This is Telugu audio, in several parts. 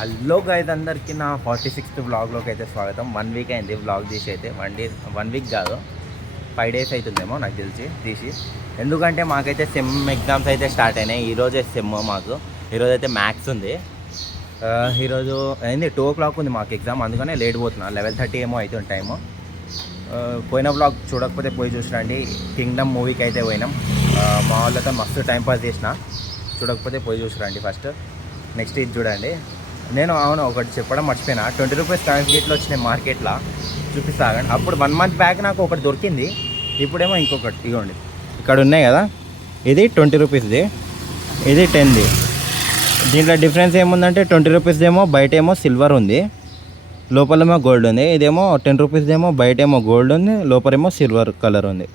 హలో గైస్, అందరికీ నా 46th వ్లాగ్లోకి అయితే స్వాగతం. 1 వీక్ అయింది వ్లాగ్ తీసి అయితే. 1 వీక్ కాదు, 5 days అవుతుందేమో నాకు తెలిసి తీసి. ఎందుకంటే మాకైతే సెమ్ ఎగ్జామ్స్ అయితే స్టార్ట్ అయినాయి. ఈరోజే సెమ్ మాకు. ఈరోజు అయితే మ్యాథ్స్ ఉంది. ఈరోజు అయింది 2 o'clock ఉంది మాకు ఎగ్జామ్, అందుకనే లేట్ పోతున్నా. 11:30 ఏమో అవుతుంది టైము. పోయిన వ్లాగ్ చూడకపోతే పోయి చూసిరండి. కింగ్డమ్ మూవీకి అయితే పోయినాం. మా వాళ్ళతో మస్తు టైంపాస్ చేసిన. చూడకపోతే పోయి చూసిరండి ఫస్ట్. నెక్స్ట్ ఇది చూడండి. నేను ఒకటి చెప్పడం మర్చిపోయినా. 20 రూపీస్ కాయిన్స్ గిట్లు వచ్చినాయి మార్కెట్లో, చూపిస్తాగండి. అప్పుడు 1 month బ్యాక్ నాకు ఒకటి దొరికింది. ఇప్పుడేమో ఇంకొకటి ఇవ్వండి. ఇక్కడ ఉన్నాయి కదా, ఇది 20 రూపీస్ది, ఇది 10ది. దీంట్లో డిఫరెన్స్ ఏముందంటే 20 రూపీస్దేమో బయటేమో సిల్వర్ ఉంది, లోపలేమో గోల్డ్ ఉంది. ఇదేమో 10 రూపీస్దేమో బయటేమో గోల్డ్ ఉంది, లోపలేమో సిల్వర్ కలర్ ఉంది.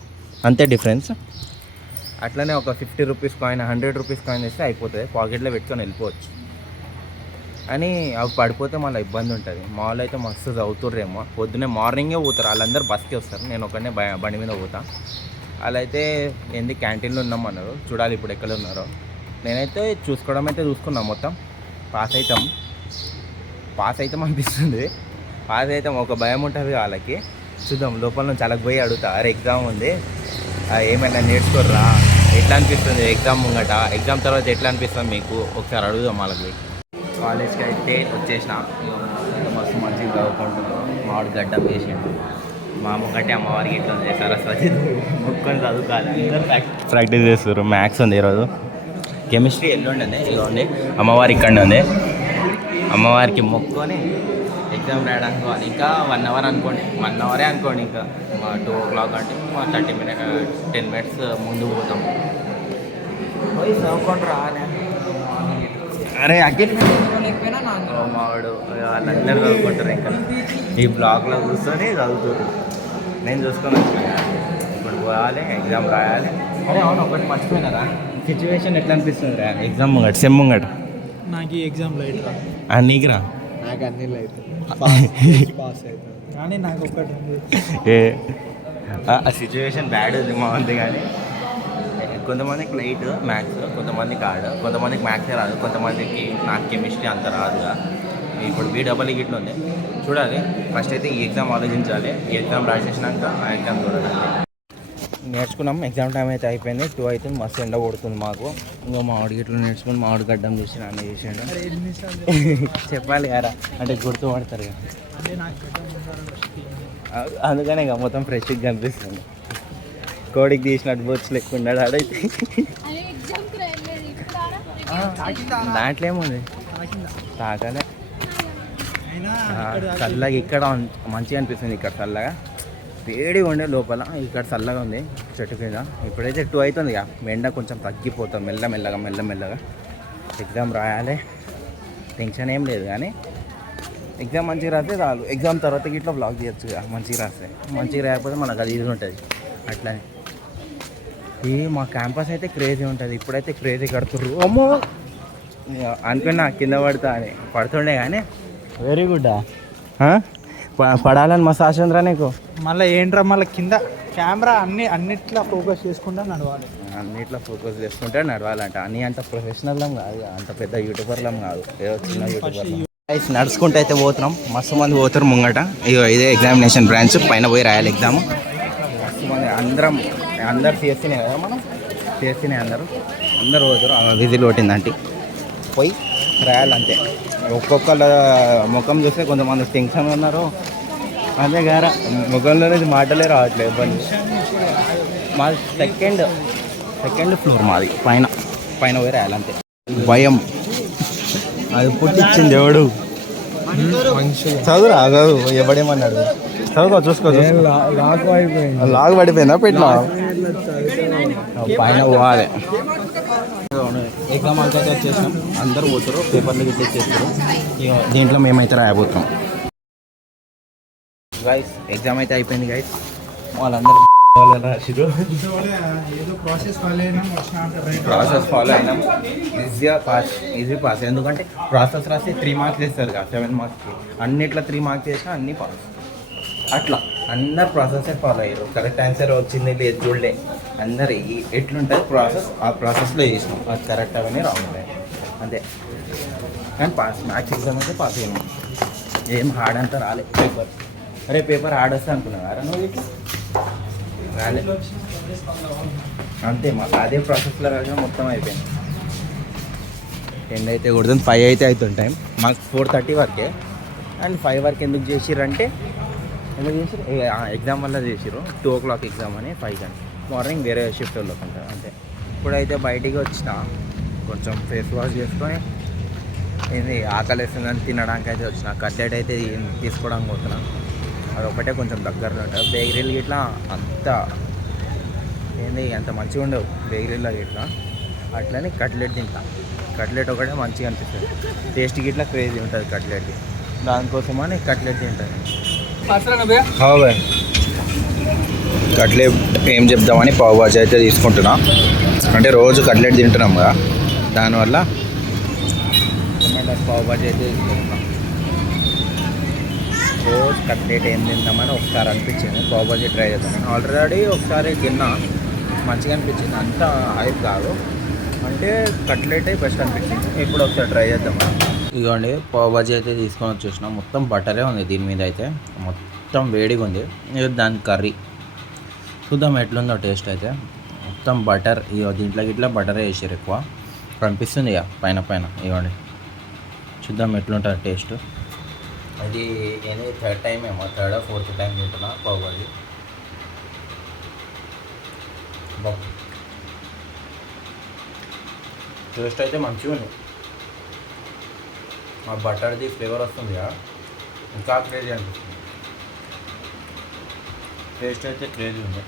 అంతే డిఫరెన్స్. అట్లనే ఒక 50 రూపీస్ కాయిన్, 100 రూపీస్ కాయిన్ వేస్తే అయిపోతుంది. పాకెట్లో పెట్టుకొని వెళ్ళిపోవచ్చు. అని అవి పడిపోతే మళ్ళీ ఇబ్బంది ఉంటుంది. మాల్ అయితే మస్తు చదువుతుర్రేమో. పొద్దున్నే మార్నింగే పోతారు, వాళ్ళందరూ బస్కి వస్తారు. నేను ఒకనే బండి మీద పోతా. వాళ్ళైతే ఏంది క్యాంటీన్లో ఉన్నామన్నారు. చూడాలి ఇప్పుడు ఎక్కడ ఉన్నారో. నేనైతే చూసుకున్నాం. మొత్తం పాస్ అవుతాం అనిపిస్తుంది. పాస్ అవుతాం ఒక భయం ఉంటుంది వాళ్ళకి. చూద్దాం, లోపల నుంచి అలాగ పోయి అడుగుతా. అరే ఎగ్జామ్ ఉంది, ఏమైనా నేర్చుకోర్రా, ఎట్లా అనిపిస్తుంది ఎగ్జామ్ ముంగట, ఎగ్జామ్ తర్వాత ఎట్లా అనిపిస్తుంది మీకు, ఒకసారి అడుగుదాం వాళ్ళకి. కాలేజ్కి అయితే వచ్చేసిన. మస్తు మంచిగా చదువుకుంటున్నాం. మామిడి గడ్డం వేసిండు. మా ముంగటే అమ్మవారికి ఇట్లా ఉంది, సరస్వతి మొక్కుని చదువుకోవాలి. ప్రాక్టీస్ చేస్తారు. మ్యాథ్స్ ఉంది ఈరోజు. కెమిస్ట్రీ ఎల్లుండి ఇదిగోండి. అమ్మవారి ఇక్కడనే ఉంది. అమ్మవారికి మొక్కుకొని ఎగ్జామ్ రాయడానికి పోవాలి. ఇంకా 1 hour అనుకోండి, 1 hour అనుకోండి. ఇంకా మా 2 o'clock అంటే మా 10 minutes ముందు పోతాం. పోయి చదువుకొని రావాలి. అరే అగ్గి మావాడు వాళ్ళందరూ చదువుకుంటారు. ఇంకా ఈ బ్లాక్లో కూర్చొని చదువుతారు. నేను చూసుకొని వచ్చాను. ఇప్పుడు పోవాలి, ఎగ్జామ్ రాయాలి. అరే అవును, ఒకటి మర్చిపోయినారా, సిచ్యువేషన్ ఎట్లా అనిపిస్తుంది రా ఎగ్జామ్ ముంగట, సెమ్ ముంగట? నాకు ఈ ఎగ్జామ్ లైట్ రా. నీకురా? నాకు అన్ని లైట్ పాస్ అవుతుంది, కానీ నాకు ఒకటి ఆ సిచ్యువేషన్ బ్యాడ్ ఉంది మా ఉంది. కానీ కొంతమందికి లైట్ మ్యాథ్స్, కొంతమందికి హార్డ్, కొంతమందికి మ్యాథ్సే రాదు, కొంతమందికి నాకు కెమిస్ట్రీ అంత రాదుగా. ఇప్పుడు BEE గిట్ల ఉంది. చూడాలి. ఫస్ట్ అయితే ఈ ఎగ్జామ్ ఆలోచించాలి. ఈ ఎగ్జామ్ రాసేసినాక ఆ ఎగ్జామ్ చూడాలి. నేర్చుకున్నాం. ఎగ్జామ్ టైం అయితే అయిపోయింది. 2 అయితే మస్తు ఎండ కొడుతుంది మాకు. ఇంకో మామిడి గిట్లు నేర్చుకుని మామిడి గడ్డం చూసి అన్నీ చేసాడు. చెప్పాలి కదా, అంటే గుర్తుపడతారు కదా, అందుకనే ఇక మొత్తం ఫ్రెష్గా కనిపిస్తుంది. కోడికి తీసినట్టు బొచ్చులు ఎక్కువ ఉన్నాడు ఆడైతే. దాంట్లో ఏముంది, తాకలే. చల్లగా ఇక్కడ మంచిగా అనిపిస్తుంది. ఇక్కడ చల్లగా వేడిగా ఉండే లోపల, ఇక్కడ చల్లగా ఉంది చెట్టు కింద. ఇప్పుడైతే 2 అవుతుంది ఇక. ఎండ కొంచెం తగ్గిపోతాం మెల్లమెల్లగా. ఎగ్జామ్ రాయాలి, టెన్షన్ ఏం లేదు. కానీ ఎగ్జామ్ మంచిగా రాస్తే చాలు. ఎగ్జామ్ తర్వాత ఇట్లా బ్లాగ్ చేయొచ్చు ఇక. మంచిగా రాస్తే, మంచిగా రాకపోతే మనకు అది ఇది ఉంటుంది. అట్లనే మా క్యాంపస్ అయితే క్రేజీ ఉంటుంది. ఇప్పుడైతే క్రేజీ కడుతుర్రు. అమ్మో అనుకున్నా కింద పడతా అని, పడుతుండే. కానీ వెరీ గుడ్. పడాలని మస్తు ఆశ ఉందిరా నీకు. మళ్ళీ ఏంట్రా, మళ్ళీ కింద కెమెరా అన్నిట్లో ఫోకస్ చేసుకుంటా నడవాలి. అన్నిట్లో ఫోకస్ చేసుకుంటే నడవాలంట. అన్నీ అంత ప్రొఫెషనల్లం కాదు, అంత పెద్ద యూట్యూబర్లం కాదు, ఏదో చిన్న యూట్యూబర్. నడుచుకుంటూ అయితే పోతున్నాం. మస్తు మంది పోతారు ముంగట. ఇదే ఎగ్జామినేషన్ బ్రాంచ్, పైన పోయి రాయాలి ఎగ్జామ్. మస్తు మంది అందరు CSCనే కదా, మనం CSCనే. అందరూ పోతారు. విజిల్ కొట్టిందంటే పోయి రాయాలంతే. ఒక్కొక్కళ్ళ ముఖం చూస్తే కొంతమంది టెన్షన్ ఉన్నారు. అదే గారా ముఖంలోనే మాటలే రావట్లేదు. ఇబ్బంది. మాది సెకండ్ ఫ్లోర్ మాది. పైన పోయి రాయాలంతే. భయం అది పుట్టించింది ఎవడు. చదువురా, చదువు. ఎవడేమన్నాడు, చదువుకో, చూసుకో. లాగు పడిపోయిందా పెట్టినా? పైన పోవాలి. ఎగ్జామ్ అంతా వచ్చేసాం. అందరూ పోతారు, పేపర్లు గిట్ల ఇచ్చేస్తారు. దీంట్లో మేమైతే రాయబోతున్నాం. గైస్ ఎగ్జామ్ అయితే అయిపోయింది గైస్. వాళ్ళందరూ రాసిరు. ప్రాసెస్ ఫాలో అయినాం. Easy pass. ఎందుకంటే ప్రాసెస్ రాసి 3 marks వేస్తారు కదా, 7 marksకి. అన్నిట్లో 3 marks వేసినా అన్నీ పాస్. అట్లా అందరు ప్రాసెస్ ఫాలో అయ్యారు. కరెక్ట్ ఆన్సర్ వచ్చింది లేదు చూడలే. అందరు ఎట్లుంటుంది ప్రాసెస్, ఆ ప్రాసెస్లో చేసినాం. అది కరెక్ట్ అవన్నీ రాంగ్ అంతే. కానీ పాస్ మ్యాథ్స్ ఎగ్జామ్ అయితే పాస్ అయ్యాను. ఏం హార్డ్ అంతా రాలే పేపర్. అరే పేపర్ హార్డ్ వస్తా అనుకున్నావు అరే నువ్వు ఇట్లా రాలే అంతే. మళ్ళీ అదే ప్రాసెస్లో కలిసి మొత్తం అయిపోయింది. 10 అయితే కొడుతుంది, 5 అయితే అవుతుంది టైం. మాకు 4:30 వరకే. అండ్ 5 వరకు ఎందుకు చేసిర్రంటే ఎందుకు చేసిరు ఎగ్జామ్ వల్ల చేసిరు. 2 o'clock ఎగ్జామ్ అని 5 కానీ మార్నింగ్ వేరే షిఫ్ట్ వాళ్ళకి ఉంటారు అంతే. ఇప్పుడైతే బయటికి వచ్చిన కొంచెం ఫేస్ వాష్ చేసుకొని ఏంది ఆకలి వేస్తుందని తినడానికి అయితే వచ్చిన. కట్లెట్ అయితే తీసుకోవడానికి పోతున్నా. అదొకటే కొంచెం దగ్గరలో ఉంటుంది. బేకరీలు గిట్లా అంత ఏంది అంత మంచిగా ఉండవు బేకరీలో గిట్లా. అట్లని కట్లెట్ తింటా. కట్లెట్ ఒకటే మంచిగా అనిపిస్తుంది. టేస్ట్ గిట్లా క్రేజీ ఉంటుంది కట్లెట్. దానికోసమని కట్లెట్ తింటాను. కట్లెట్ ఏం చెప్దామని పావు బాజీ అయితే తీసుకుంటున్నా. అంటే రోజు కట్లెట్ తింటున్నాం కదా, దానివల్ల పావు బాజీ అయితే తీసుకుంటున్నాం. రోజు కట్లెట్ ఏం తిందామని ఒకసారి అనిపించింది. పావు బాజీ ట్రై చేద్దామని. ఆల్రెడీ ఒకసారి తిన్నా, మంచిగా అనిపించింది. అంత హైప్ కాదు, అంటే కట్లెట్ బెస్ట్ అనిపించింది. ఇప్పుడు ఒకసారి ట్రై చేద్దామని. ఇదిగోండి పావు బాజీ అయితే తీసుకొని వచ్చేసినాం. మొత్తం బటరే ఉంది దీని మీద అయితే, మొత్తం వేడిగా ఉంది. ఇది దాని కర్రీ చూద్దాం ఎట్లుందో టేస్ట్ అయితే. మొత్తం బటర్, ఇక దీంట్లో ఇట్లా బటరే వేసారు ఎక్కువ కనిపిస్తుంది ఇక పైన పైన. ఇవ్వండి చూద్దాం ఎట్లుంటుంది టేస్ట్. అది ఏది 3rd టైం ఏమో, 3rd or 4th టైం తింటున్నా పావు బాజీ. టేస్ట్ అయితే మంచిగా ఉంది. ఆ బటర్ది ఫ్లేవర్ వస్తుంది కదా, ఇంకా క్రేజీ అనిపిస్తుంది. టేస్ట్ అయితే క్రేజీ ఉంది.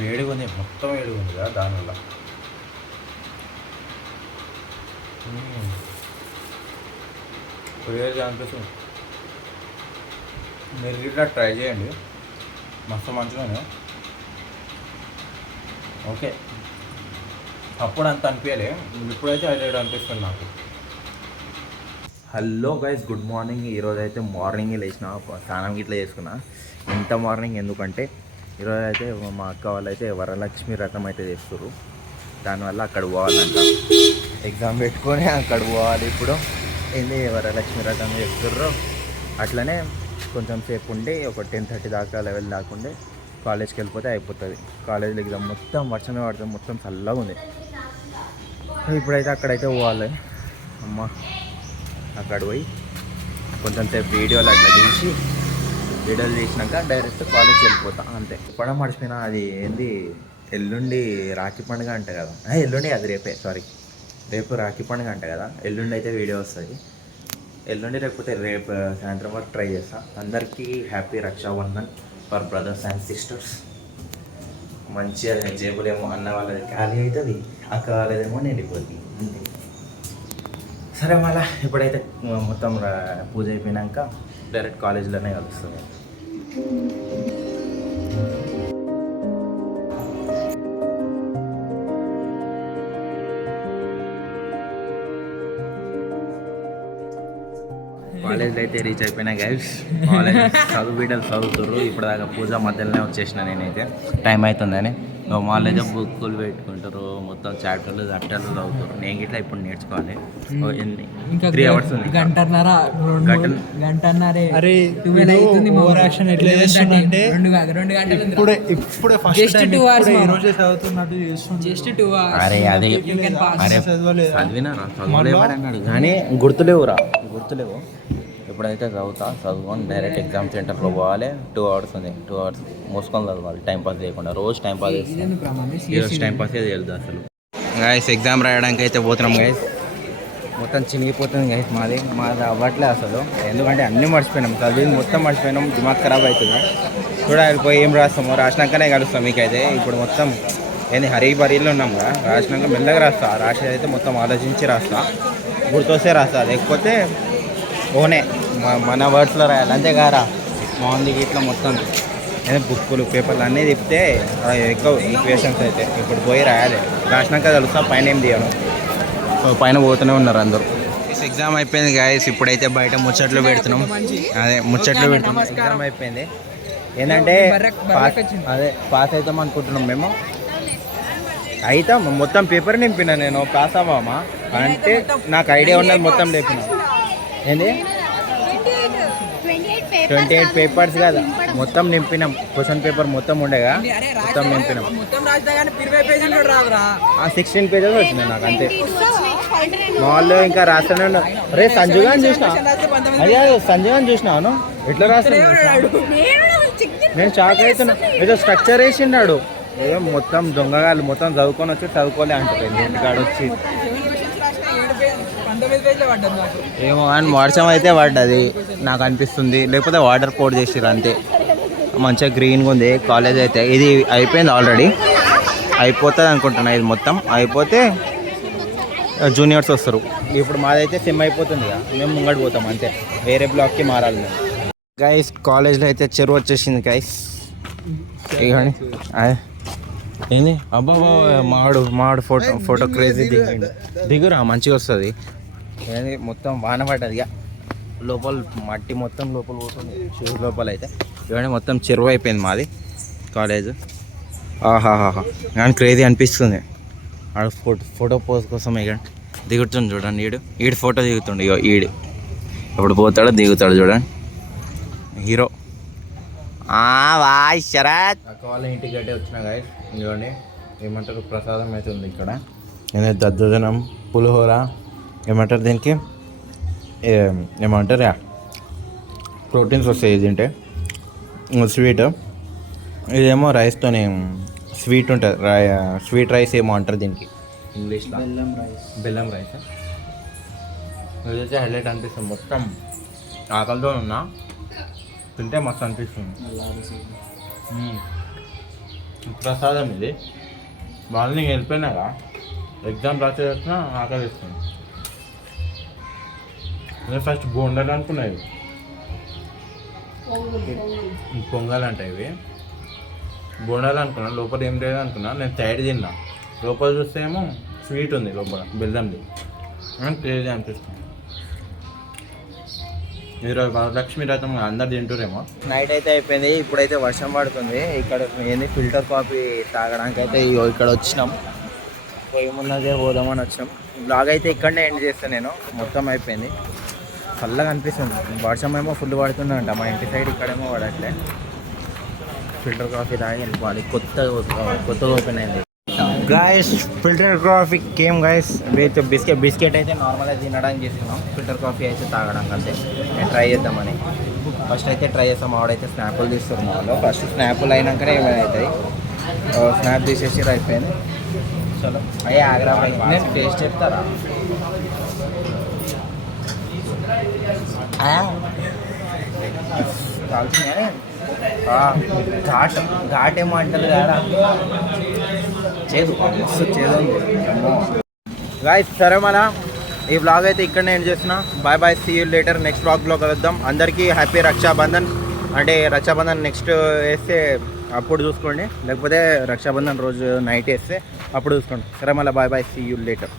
వేడిగా ఉంది, మొత్తం వేడిగా ఉంది కదా దానివల్ల. క్రేజీ అనిపిస్తుంది. మీరు ఇట్లా ట్రై చేయండి, మస్తు మంచిగానే. ఓకే, అప్పుడు అంత అనిపించలే, ఇప్పుడైతే హైలైట్ అనిపిస్తుంది నాకు. Hello guys, good morning. ఈరోజు అయితే మార్నింగే లేచిన, స్నానం గిట్లా చేసుకున్నా. ఇంత మార్నింగ్ ఎందుకంటే ఈరోజు అయితే మా అక్క వాళ్ళు అయితే వరలక్ష్మి వ్రతం అయితే చేస్తారు. దానివల్ల అక్కడ పోవాలంట. ఎగ్జామ్ పెట్టుకొని అక్కడ పోవాలి. ఇప్పుడు ఏంది వరలక్ష్మి వ్రతం చేస్తుర్రు. అట్లనే కొంచెం సేపు ఉండి ఒక 10:30 దాకా 11 దాకా ఉండి కాలేజ్కి వెళ్ళిపోతే అయిపోతుంది. కాలేజ్లో ఎగ్జామ్ మొత్తం వర్షమే పడుతుంది, మొత్తం చల్లగా ఉంది. ఇప్పుడైతే అక్కడైతే పోవాలి. అమ్మ అక్కడ పోయి కొంచెం సేపు వీడియోలు అట్లా తీసి, వీడియోలు తీసినాక డైరెక్ట్ కాలేజ్కి వెళ్ళిపోతా అంతే. ఇప్పడం మర్చిపోయినా, అది ఏంది ఎల్లుండి రాఖీ పండుగ అంట కదా. ఎల్లుండి అది రేపే, సారీ రేపు రాఖీ పండుగ అంట కదా. ఎల్లుండి అయితే వీడియో వస్తుంది. ఎల్లుండి లేకపోతే రేపు సాయంత్రం వరకు ట్రై చేస్తా. అందరికీ happy Rakshabandhan for brothers and sisters. మంచిగా జేబులేమో అన్న వాళ్ళది ఖాళీ అవుతుంది, అక్క వాళ్ళదేమో నిండిపోతుంది అంతే. సరే, మళ్ళీ ఇప్పుడైతే మొత్తం పూజ అయిపోయినాక డైరెక్ట్ కాలేజీలోనే కలుస్తుంది. కాలేజ్లో అయితే రీచ్ అయిపోయినా గైస్. కాలేజ్ చదువు బిడ్డలు చదువుతారు. ఇప్పుడు దాకా పూజ మధ్యలోనే వచ్చేసిన నేనైతే, టైం అవుతుందని. వాళ్ళు అయితే బుక్కులు పెట్టుకుంటారు, మొత్తం చాప్టర్లు అట్టలు చదువుతారు. నేను ఇట్లా ఇప్పుడు నేర్చుకోవాలి. 3 hours ఉంది. గంటన్నరే. అరే ఇప్పుడే ఫస్ట్ అరే అదే చదివినారా, చదవలేవాడన్నాడు కానీ గుర్తులేవురా, గుర్తులేవు. ఇప్పుడైతే చదువుకొని డైరెక్ట్ ఎగ్జామ్ సెంటర్లో పోవాలి. 2 hours ఉంది. 2 hours మూసుకొని చదవాలి, టైంపాస్ చేయకుండా. రోజు టైంపాస్ చేస్తాను, ఈరోజు టైంపాస్ అయితే తెలియదు అసలు. గైస్ ఎగ్జామ్ రాయడానికి అయితే పోతున్నాం గైస్. మొత్తం చినిగిపోతుంది గైస్. మాది అవ్వట్లే అసలు, ఎందుకంటే అన్నీ మర్చిపోయినాం. చదివి మొత్తం మర్చిపోయినాం, దిమాగ్ ఖరాబ్ అవుతుంది. చూడాలి పోయి ఏం రాస్తామో, రాసినాకనే కలుస్తాం మీకైతే. ఇప్పుడు మొత్తం ఏంది హరీబరీలో ఉన్నాం కదా, రాసినాక మెల్లగా రాస్తా. రాసేది అయితే మొత్తం ఆలోచించి రాస్తా, గుర్తొస్తే రాస్తా. లేకపోతే ఓనే మన వర్డ్స్లో రాయాలి అంతే కారా. మార్నింగ్ ఇట్లా మొత్తం బుక్కులు పేపర్లు అన్నీ తిప్పితే ఎక్కువ ఈక్వేషన్స్ అయితే ఇప్పుడు పోయి రాయాలి. రాసినాక తెలుస్తా, పైన ఏం తీయను. పైన పోతూనే ఉన్నారు అందరూ. ఎగ్జామ్ అయిపోయింది గాయస్. ఇప్పుడైతే బయట ముచ్చట్లు పెడుతున్నాం. అదే ముచ్చట్లు పెడుతున్నాం. ఎగ్జామ్ అయిపోయింది. ఏంటంటే అదే పాస్ అవుతాం అనుకుంటున్నాం మేము. అయితే మొత్తం పేపర్ నింపిన నేను పాస్ అవ్వమా అంటే నాకు ఐడియా ఉన్నది మొత్తం లేపిన ఏంది 28 పేపర్స్ కదా మొత్తం నింపినాం క్వశ్చన్ పేపర్ మొత్తం ఉండేగా మొత్తం నింపినాం 16 పేజెస్ వచ్చినాయి నాకు అంతే మాల్లో ఇంకా రాస్తూనే ఉన్నారు రే సంజు గాని చూసిన అదే సంజు గాని చూసినాను ఎట్లా రాస్తున్నాడు నేను షాక్ అవుతున్నా ఏదో స్ట్రక్చర్ వేసిండాడు ఏదో మొత్తం దొంగగాళ్ళు మొత్తం చదువుకొని వచ్చి చదువుకోలే అంటారు ఇంటికాడ వచ్చి ఏమో కానీ వర్షం అయితే పడ్డది నాకు అనిపిస్తుంది లేకపోతే వాటర్ పోర్ చేసిర్రు అంతే మంచిగా గ్రీన్గా ఉంది కాలేజ్ అయితే ఇది అయిపోయింది ఆల్రెడీ అయిపోతుంది అనుకుంటున్నా ఇది మొత్తం అయిపోతే జూనియర్స్ వస్తారు ఇప్పుడు మాదైతే సిమ్ అయిపోతుంది కదా మేము ముంగడి పోతాం అంతే వేరే బ్లాక్కి మారాలి మేము గైస్ కాలేజ్లో అయితే చెరువు వచ్చేసింది గైస్ ఇవ్వండి ఏంది అబ్బా మాడు ఫోటో క్రేజీ దిగురా మంచిగా వస్తుంది ఏంది మొత్తం వాన పడ్డది ఇక లోపల మట్టి మొత్తం లోపల పోతుంది షూస్ లోపల అయితే ఇవన్నీ మొత్తం చెరువు అయిపోయింది మాది కాలేజ్ ఆహాహా కానీ క్రేజీ అనిపిస్తుంది ఆడ ఫోటో పోజ్ కోసం ఇక దిగుతుంది చూడండి ఈడు ఫోటో దిగుతుండు ఇగో ఇప్పుడు పోతాడో దిగుతాడు చూడండి హీరో వాయ్ శరత్ కాలేజ్ ఇంటికి గట్టే వచ్చిన గాయస్ ఇదిగోండి ఏమంటారు ప్రసాదం అయితే ఉంది ఇక్కడ ఏదైతే దద్దోజనం పులిహోర ఏమంటారు దీనికి ఏమంటారు ప్రోటీన్స్ వస్తాయి ఇది తింటే స్వీట్ ఇదేమో రైస్తోనే స్వీట్ ఉంటుంది స్వీట్ రైస్ ఏమో అంటారు దీనికి ఇంగ్లీష్లో బెల్లం రైస్ ఇదైతే హైలైట్ అనిపిస్తుంది మొత్తం ఆకలితో ఉన్నా తింటే మస్తు అనిపిస్తుంది ప్రసాదం ఇది మార్నింగ్ వెళ్ళిపోయినాక ఎగ్జామ్ రాసే వచ్చినా ఆకలి ఇస్తుంది నేను ఫస్ట్ బోండాలు అనుకున్నాయి పొంగల్ అంటే ఇవి బోండాలు అనుకున్నా లోపల ఏం లేదు అనుకున్నా నేను సైడ్ తిన్నా లోపల చూస్తే ఏమో స్వీట్ ఉంది లోపల బెల్లంది క్రేజీ అనిపిస్తుంది ఈరోజు వరలక్ష్మి రథం అందరు తింటురేమో నైట్ అయితే అయిపోయింది ఇప్పుడైతే వర్షం పడుతుంది ఇక్కడ ఏంది ఫిల్టర్ కాఫీ తాగడానికి అయితే ఇక్కడ వచ్చినాం ఏమున్నదే పోదామని వచ్చినాం బ్లాగ్ అయితే ఇక్కడనే ఎండ్ చేస్తాను నేను మొత్తం అయిపోయింది చల్లగా అనిపిస్తుంది వర్షం ఏమో ఫుల్ పడుతుందంట మా ఇంటి సైడ్ ఇక్కడేమో పడట్లే ఫిల్టర్ కాఫీ తాగి వెళ్ళిపోవాలి కొత్తగా ఓపెన్ అయింది guys filter coffee came guys with biscuit అయితే నార్మల్గా తినడానికి చేస్తున్నాం ఫిల్టర్ కాఫీ అయితే తాగడానికి అంటే నేను ట్రై చేద్దామని ఫస్ట్ అయితే ట్రై చేస్తాం ఆవిడైతే స్నాపులు తీస్తారు మాలో ఫస్ట్ స్నాపులు అయినాకనే ఏమైనా అవుతాయి స్నాప్ తీసేసి అయిపోయింది చలో అయ్యే ఆగ్రా నేను టేస్ట్ చెప్తారా కాల్చింది కానీ ఘాట్ ఏమో అంటారు కదా చేదు మస్తు చేదు గాయస్ సరే మన ఈ వ్లాగ్ అయితే ఇక్కడనే ఎండ్ చేస్తున్నా bye bye see you later next వ్లాగ్లో కలుద్దాం అందరికీ హ్యాపీ రక్షాబంధన్ అంటే రక్షాబంధన్ నెక్స్ట్ వేస్తే అప్పుడు చూసుకోండి లేకపోతే రక్షాబంధన్ రోజు నైట్ వేస్తే అప్పుడు చూసుకోండి సరే మళ్ళీ bye bye see you later